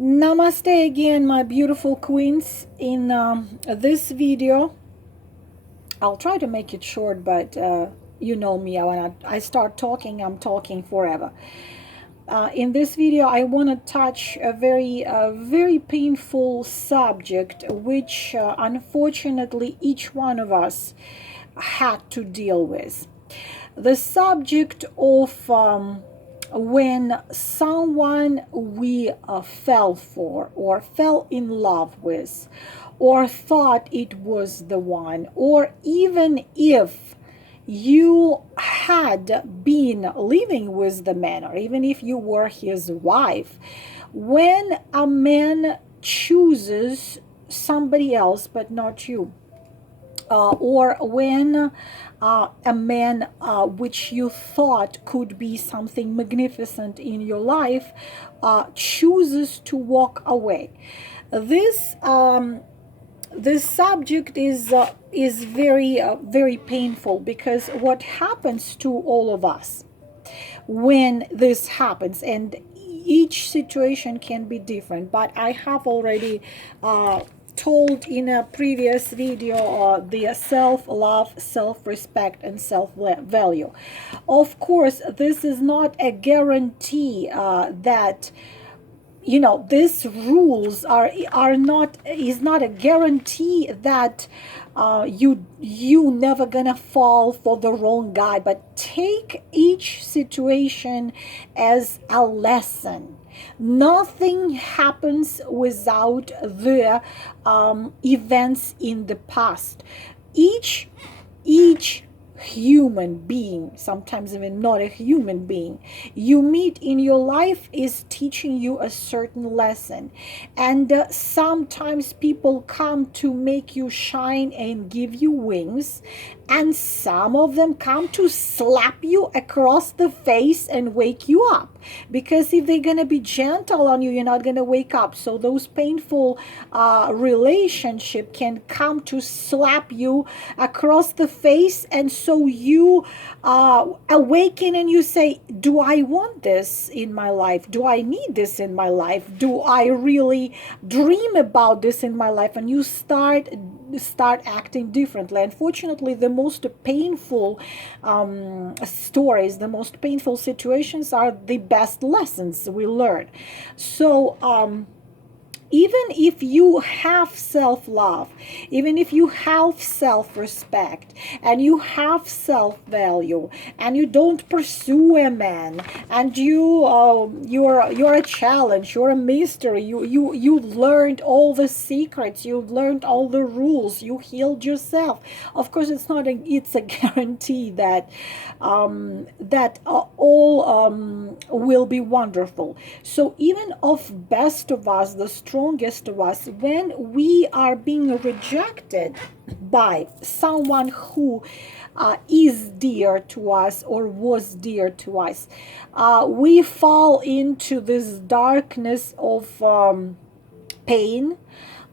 Namaste again, my beautiful queens. In this video, I'll try to make it short, but you know me, when I start talking, I'm talking forever. In this video, I want to touch a very painful subject, which unfortunately each one of us had to deal with. The subject of when someone we fell for or fell in love with or thought it was the one, or even if you had been living with the man, or even if you were his wife, when a man chooses somebody else but not you, or when a man which you thought could be something magnificent in your life chooses to walk away. This this subject is very painful, because what happens to all of us when this happens, and each situation can be different, but I have already told in a previous video the self-love, self-respect, and self-value. Of course, this is not a guarantee that these rules are not is not a guarantee that you never gonna fall for the wrong guy, but take each situation as a lesson. Nothing happens without the events in the past. Each human being, sometimes even not a human being, you meet in your life is teaching you a certain lesson. And sometimes people come to make you shine and give you wings, and some of them come to slap you across the face and wake you up, because if they're going to be gentle on you, you're not going to wake up. So those painful relationship can come to slap you across the face, and so you awaken and you say, do I want this in my life? Do I need this in my life? Do I really dream about this in my life? And you start acting differently. Unfortunately, the most painful stories, the most painful situations are the best lessons we learn. So even if you have self-love, even if you have self-respect, and you have self-value, and you don't pursue a man, and you're a challenge, you're a mystery, you learned all the secrets, you've learned all the rules, you healed yourself. Of course, it's a guarantee that all will be wonderful. So even of best of us, the strongest of us, when we are being rejected by someone who is dear to us or was dear to us, we fall into this darkness of pain,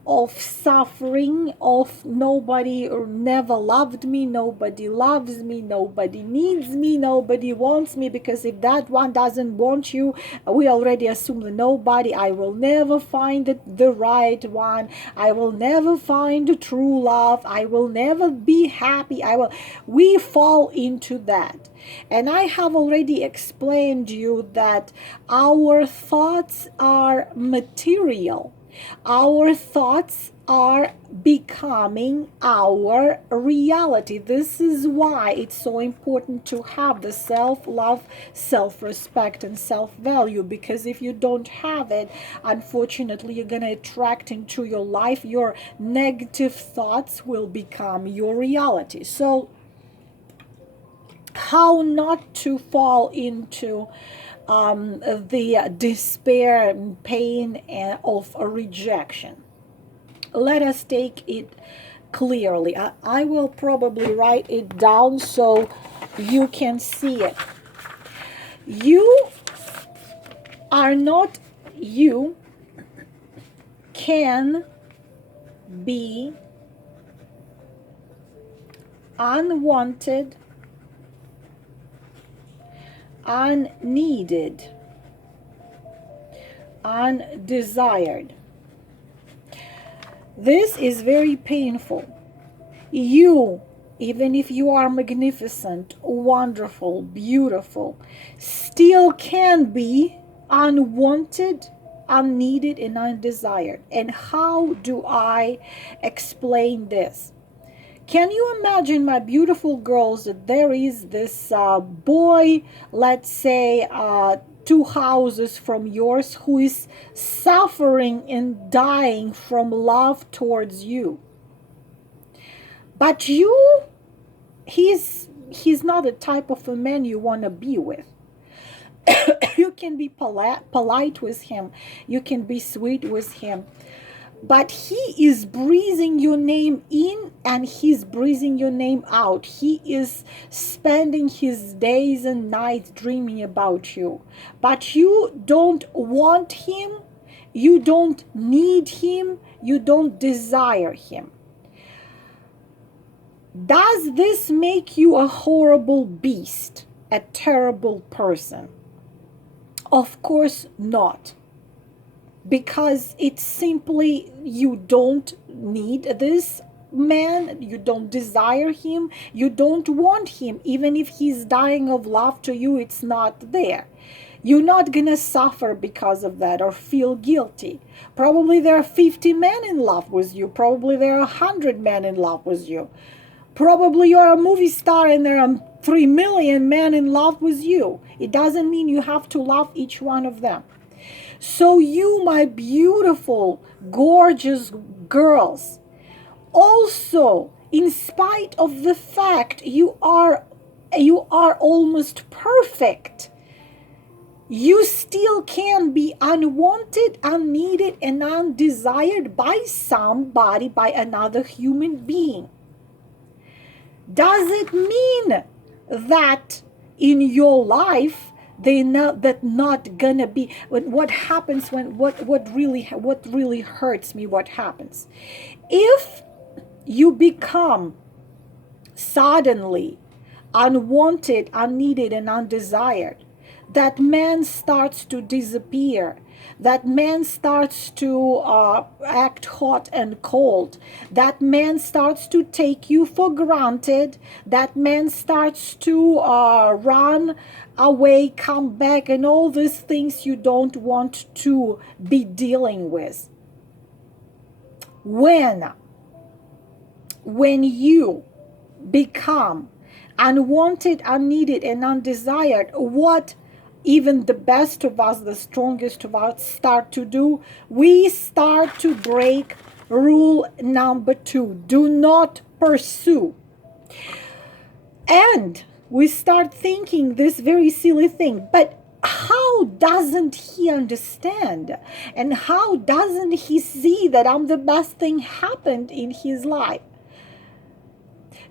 of suffering, of nobody or never loved me, nobody loves me, nobody needs me, nobody wants me, because if that one doesn't want you, we already assume the nobody. I will never find the right one. I will never find true love. I will never be happy. We fall into that. And I have already explained to you that our thoughts are material. Our thoughts are becoming our reality. This is why it's so important to have the self-love, self-respect, and self-value, because if you don't have it, unfortunately, you're going to attract into your life, your negative thoughts will become your reality. So how not to fall into the despair and pain of a rejection. Let us take it clearly. I will probably write it down so you can see it. You are not, you can be unwanted, unneeded, undesired. This is very painful. You, even if you are magnificent, wonderful, beautiful, still can be unwanted, unneeded, and undesired. And how do I explain this? Can you imagine, my beautiful girls, that there is this boy, let's say 2 houses from yours, who is suffering and dying from love towards you? But he's not the type of a man you want to be with. You can be polite with him, you can be sweet with him, but he is breathing your name in and he's breathing your name out. He is spending his days and nights dreaming about you, but you don't want him, you don't need him, you don't desire him. Does this make you a horrible beast, a terrible person? Of course not. Because it's simply, you don't need this man, you don't desire him, you don't want him. Even if he's dying of love to you, it's not there. You're not gonna suffer because of that or feel guilty. Probably there are 50 men in love with you. Probably there are 100 men in love with you. Probably you're a movie star and there are 3 million men in love with you. It doesn't mean you have to love each one of them. So you, my beautiful, gorgeous girls, also, in spite of the fact you are almost perfect, you still can be unwanted, unneeded, and undesired by somebody, by another human being. Does it mean that in your life not gonna be? What happens when what really hurts me? What happens if you become suddenly unwanted, unneeded, and undesired? That man starts to disappear. That man starts to act hot and cold. That man starts to take you for granted. That man starts to run away, come back, and all these things you don't want to be dealing with. When you become unwanted, unneeded, and undesired, what even the best of us, the strongest of us, start to do? We start to break rule number 2. Do not pursue. And we start thinking this very silly thing, but how doesn't he understand? And how doesn't he see that I'm the best thing happened in his life?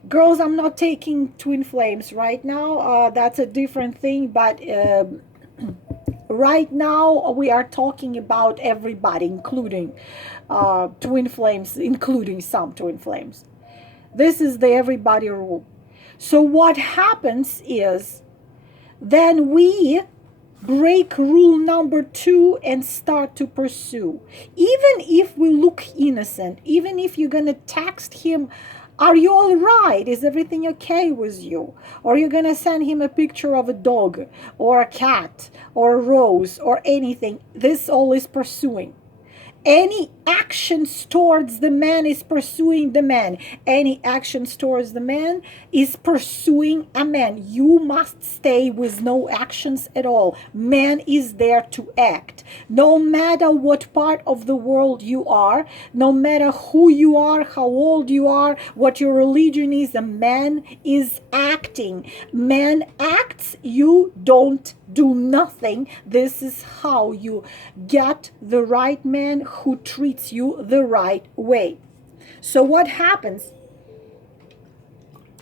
Girls, I'm not taking twin flames right now. That's a different thing. But right now we are talking about everybody, including twin flames, including some twin flames. This is the everybody rule. So what happens is then we break rule number 2 and start to pursue. Even if we look innocent, even if you're going to text him, are you all right? Is everything okay with you? Or you're going to send him a picture of a dog or a cat or a rose or anything. This all is pursuing. Any actions towards the man is pursuing the man. Any actions towards the man is pursuing a man. You must stay with no actions at all. Man is there to act. No matter what part of the world you are, no matter who you are, how old you are, what your religion is, a man is acting. Man acts, you don't do nothing. This is how you get the right man who treats you the right way. So what happens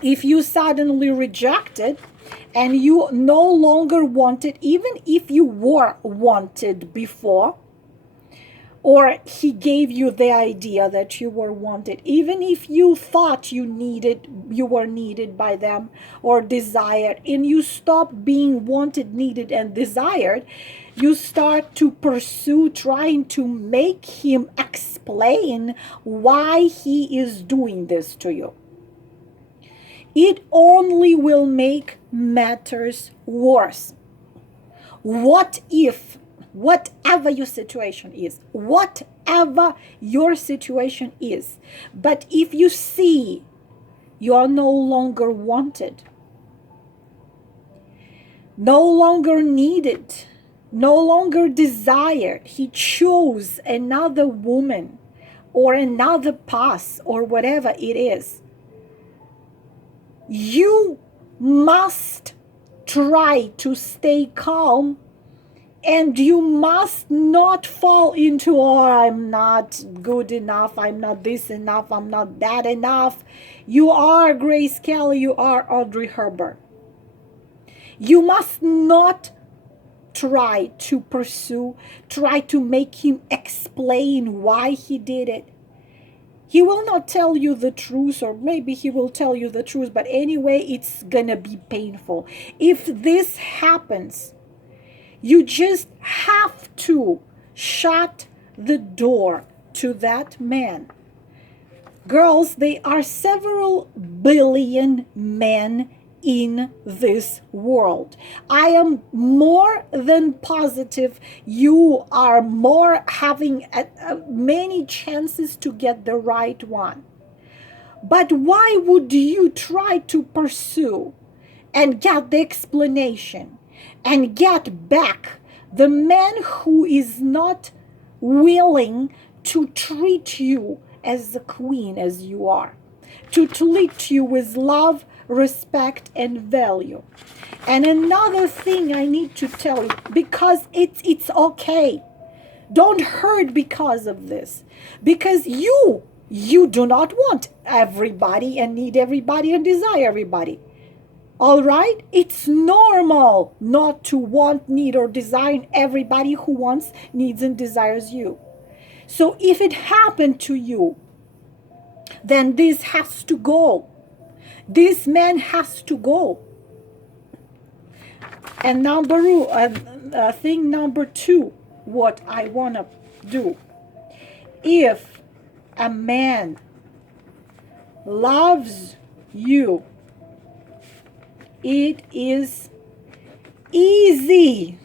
if you suddenly reject it and you no longer want it, even if you were wanted before? or he gave you the idea that you were wanted, even if you thought you were needed by them or desired, and you stop being wanted, needed, and desired, you start to pursue trying to make him explain why he is doing this to you. It only will make matters worse. What if, whatever your situation is, but if you see you are no longer wanted, no longer needed, no longer desired, he chose another woman or another path or whatever it is, you must try to stay calm, and you must not fall into, oh, I'm not good enough, I'm not this enough, I'm not that enough. You are Grace Kelly, you are Audrey Herbert. You must not try to make him explain why he did it. He will not tell you the truth, or maybe he will tell you the truth, but anyway, it's gonna be painful. If this happens, you just have to shut the door to that man. Girls, there are several billion men in this world. I am more than positive you are having many chances to get the right one. But why would you try to pursue and get the explanation and get back the man who is not willing to treat you as the queen as you are, to treat you with love, respect, and value? And another thing I need to tell you, because it's okay. Don't hurt because of this, because you do not want everybody and need everybody and desire everybody. All right? It's normal not to want, need, or desire everybody who wants, needs, and desires you. So if it happened to you, then this has to go. This man has to go. And thing number two, what I want to do. If a man loves you, it is easy.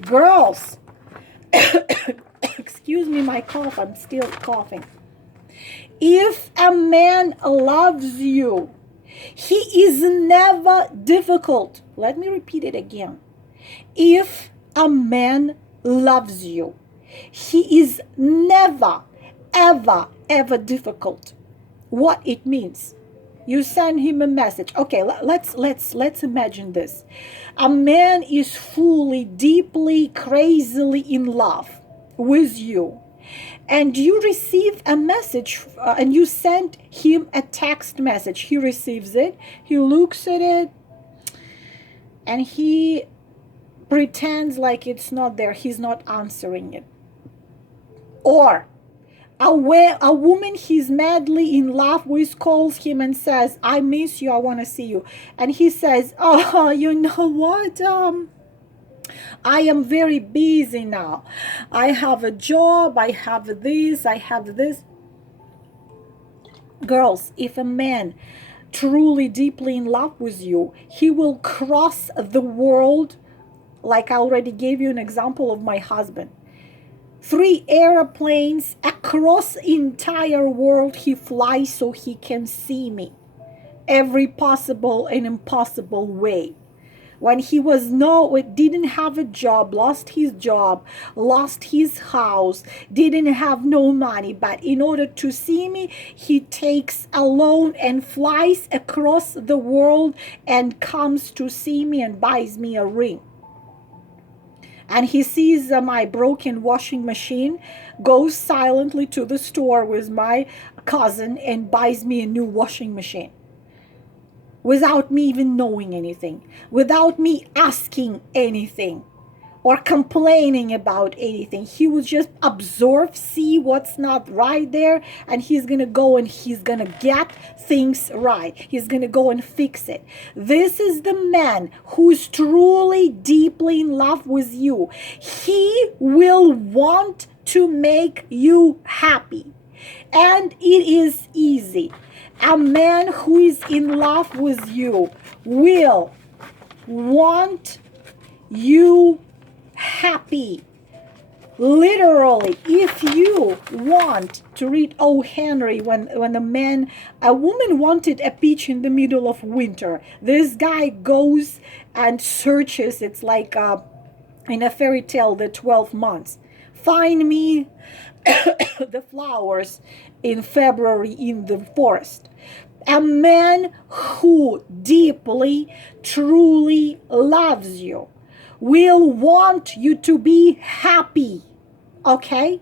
Girls, excuse me, my cough, I'm still coughing. If a man loves you, he is never difficult. Let me repeat it again. If a man loves you, he is never, ever, ever difficult. What it means? You send him a message. Okay, let's imagine this. A man is fully, deeply, crazily in love with you, and you receive a message, and you send him a text message. He receives it, he looks at it, and he pretends like it's not there. He's not answering it. Or a woman he's madly in love with calls him and says, I miss you, I want to see you. And he says, oh, you know what? I am very busy now. I have a job, I have this, I have this. Girls, if a man truly deeply in love with you, he will cross the world, like I already gave you an example of my husband. 3 airplanes across entire world he flies so he can see me. Every possible and impossible way. When he didn't have a job, lost his job, lost his house, didn't have no money, but in order to see me, he takes a loan and flies across the world and comes to see me and buys me a ring. And he sees my broken washing machine, goes silently to the store with my cousin and buys me a new washing machine. Without me even knowing anything, without me asking anything. or complaining about anything. He would just absorb, see what's not right there, and he's gonna go and he's gonna get things right. He's gonna go and fix it. This is the man who's truly deeply in love with you. He will want to make you happy, and it is easy. A man who is in love with you will want you happy. Literally, if you want to read O. Henry, when a woman wanted a peach in the middle of winter, this guy goes and searches. It's like in a fairy tale, the 12 months. Find me the flowers in February in the forest. A man who deeply, truly loves you will want you to be happy, okay?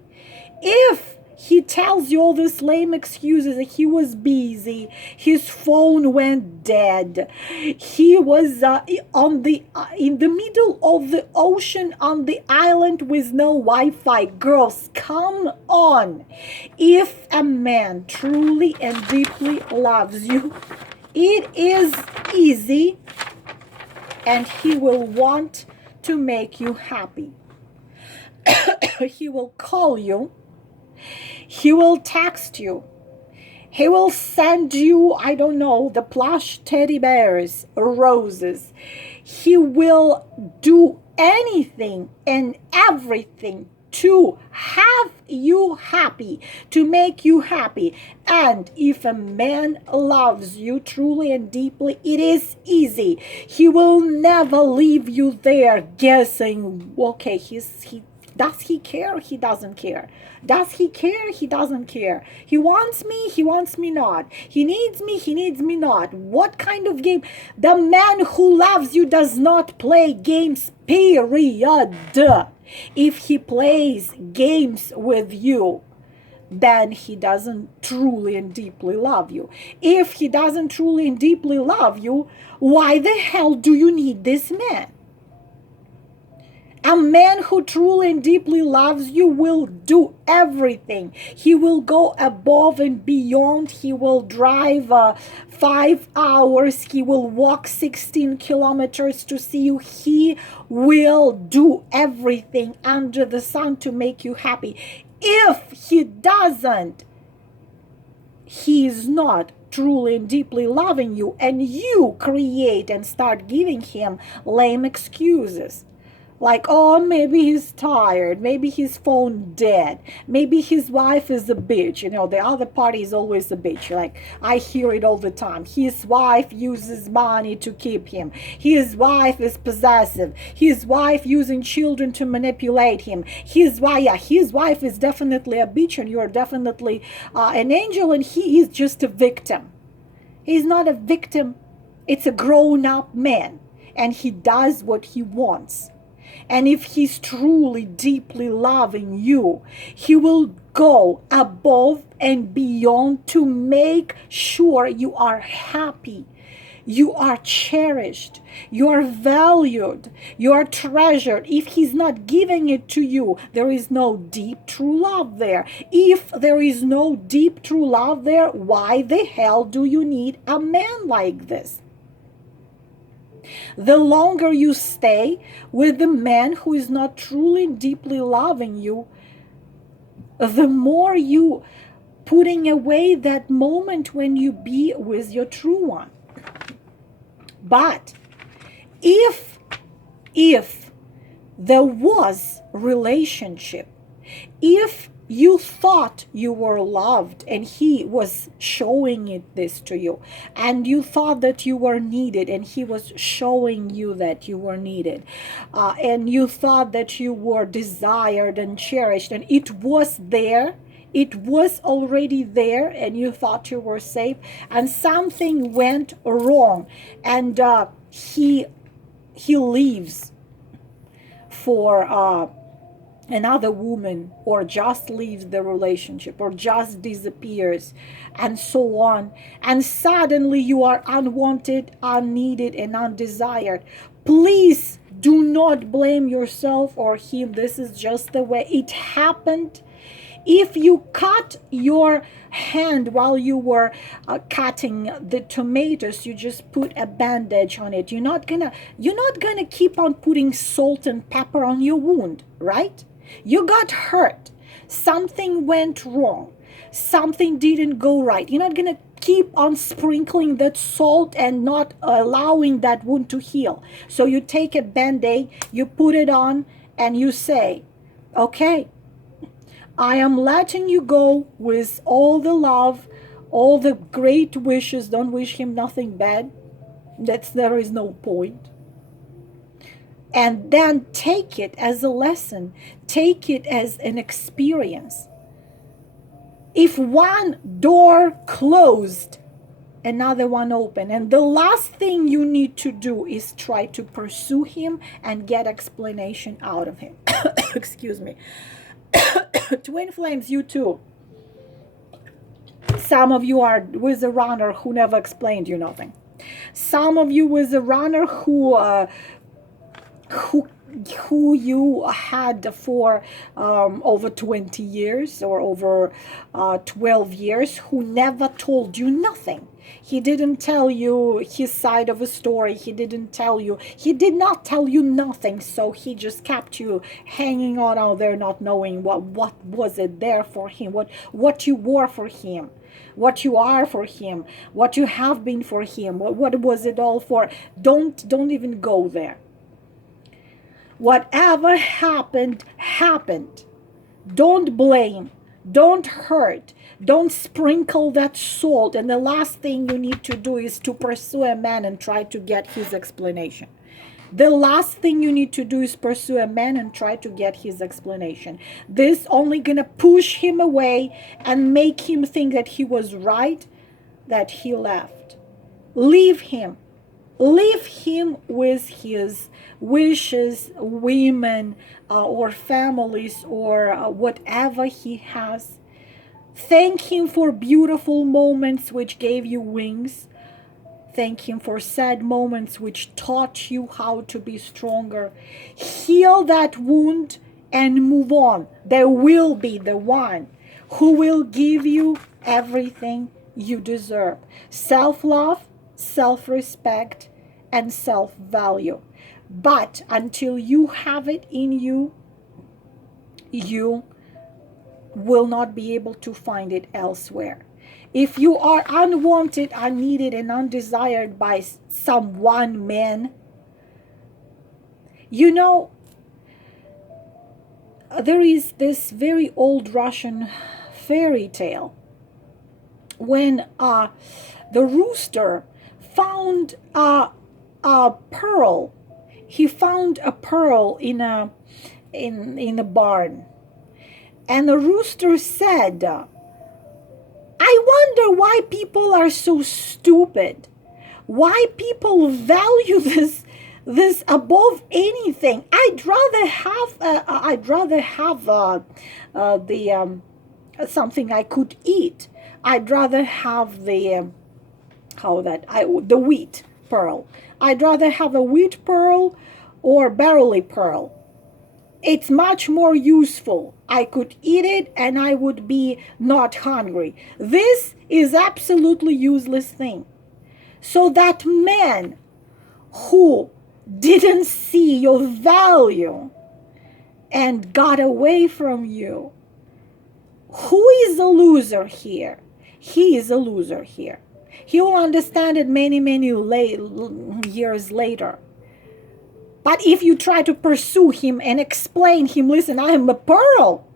If he tells you all these lame excuses that he was busy, his phone went dead, he was in the middle of the ocean on the island with no Wi-Fi. Girls, come on. If a man truly and deeply loves you, it is easy, and he will want to make you happy. He will call you. He will text you. He will send you, I don't know, the plush teddy bears, roses. He will do anything and everything to have you happy, to make you happy. And if a man loves you truly and deeply, it is easy. He will never leave you there guessing, okay, does he care? He doesn't care. Does he care? He doesn't care. He wants me not. He needs me not. What kind of game? The man who loves you does not play games, period. If he plays games with you, then he doesn't truly and deeply love you. If he doesn't truly and deeply love you, why the hell do you need this man? A man who truly and deeply loves you will do everything. He will go above and beyond. He will drive 5 hours. He will walk 16 kilometers to see you. He will do everything under the sun to make you happy. If he doesn't, he is not truly and deeply loving you, and you create and start giving him lame excuses. Like, oh, maybe he's tired. Maybe his phone dead. Maybe his wife is a bitch. You know, the other party is always a bitch. Like, I hear it all the time. His wife uses money to keep him. His wife is possessive. His wife using children to manipulate him. His wife is definitely a bitch, and you're definitely an angel, and he is just a victim. He's not a victim. It's a grown-up man, and he does what he wants. And if he's truly, deeply loving you, he will go above and beyond to make sure you are happy, you are cherished, you are valued, you are treasured. If he's not giving it to you, there is no deep, true love there. If there is no deep, true love there, why the hell do you need a man like this? The longer you stay with the man who is not truly and deeply loving you, the more you putting away that moment when you be with your true one. But if there was relationship, if you thought you were loved and he was showing this to you, and you thought that you were needed and he was showing you that you were needed, and you thought that you were desired and cherished, and it was there, it was already there, and you thought you were safe, and something went wrong, and he leaves for another woman, or just leaves the relationship, or just disappears, and so on, and suddenly you are unwanted, unneeded, and undesired. Please Do not blame yourself or him. This is just the way it happened. If you cut your hand while you were cutting the tomatoes, you just put a bandage on it. You're not gonna keep on putting salt and pepper on your wound, right? You got hurt. Something went wrong. Something didn't go right. You're not gonna keep on sprinkling that salt and not allowing that wound to heal. So you take a band-aid, you put it on, and you say, okay, I am letting you go with all the love, all the great wishes. Don't wish him nothing bad. There is no point. And then take it as a lesson. Take it as an experience. If one door closed, another one open. And the last thing you need to do is try to pursue him and get explanation out of him. Excuse me. Twin flames, you too. Some of you are with a runner who never explained you nothing. Some of you with a runner who you had for over 20 years or over 12 years, who never told you nothing. He didn't tell you his side of a story. He did not tell you nothing. So he just kept you hanging on out there, not knowing what was it there for him, what you were for him, what you are for him, what you have been for him, what was it all for. Don't even go there. Whatever happened, happened. Don't blame. Don't hurt. Don't sprinkle that salt. And the last thing you need to do is to pursue a man and try to get his explanation. The last thing you need to do is pursue a man and try to get his explanation. This only gonna push him away and make him think that he was right, that he left. Leave him. Leave him with his wishes, women, or families, or whatever he has. Thank him for beautiful moments which gave you wings. Thank him for sad moments which taught you how to be stronger. Heal that wound and move on. There will be the one who will give you everything you deserve. Self-love, self-respect, and self-value. But until you have it in you, you will not be able to find it elsewhere. If you are unwanted, unneeded, and undesired by some one man, you know, there is this very old Russian fairy tale when the rooster found a pearl. He found a pearl in a barn, and the rooster said, I wonder why people are so stupid. Why people value this above anything. I'd rather have something I could eat. I'd rather have the wheat pearl. I'd rather have a wheat pearl or barley pearl. It's much more useful. I could eat it and I would be not hungry. This is absolutely useless thing. So that man who didn't see your value and got away from you, who is a loser here? He is a loser here. He will understand it many years later. But if you try to pursue him and explain him, listen, I am a pearl.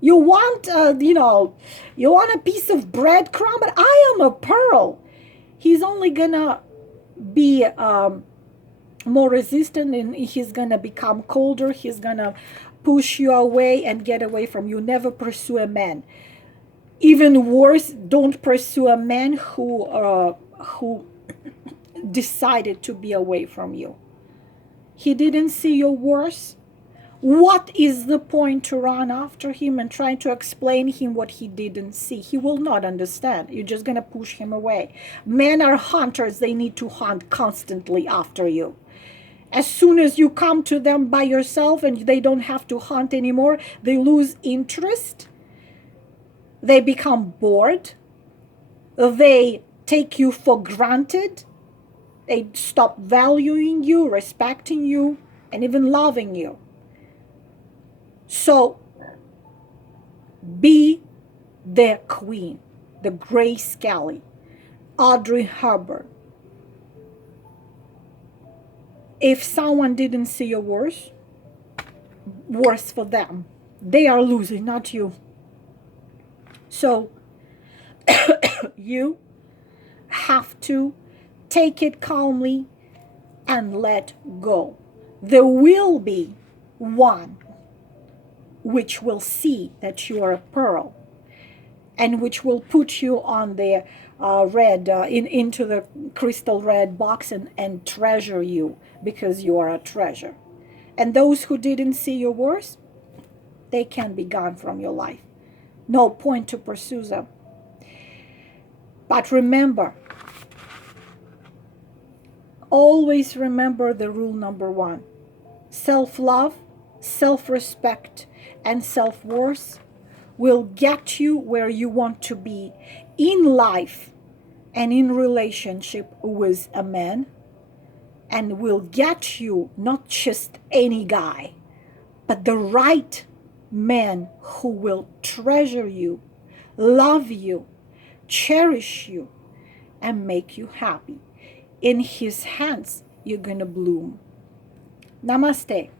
You want, you want a piece of breadcrumb, but I am a pearl. He's only gonna be more resistant, and he's gonna become colder. He's gonna push you away and get away from you. Never pursue a man. Even worse, don't pursue a man who decided to be away from you. He didn't see your worth. What is the point to run after him and try to explain him what he didn't see? He will not understand. You're just going to push him away. Men are hunters. They need to hunt constantly after you. As soon as you come to them by yourself and they don't have to hunt anymore, they lose interest. They become bored. They take you for granted. They stop valuing you, respecting you, and even loving you. So be the queen, the Grace Kelly, Audrey Hepburn. If someone didn't see your worse for them. They are losing, not you. So you have to take it calmly and let go. There will be one which will see that you are a pearl and which will put you on the into the crystal red box and treasure you because you are a treasure. And those who didn't see your worst, they can be gone from your life. No point to pursue them. But remember, always remember the rule number 1. Self-love, self-respect, and self-worth will get you where you want to be in life and in relationship with a man, and will get you not just any guy, but the right man who will treasure you, love you, cherish you, and make you happy. In his hands, you're going to bloom. Namaste.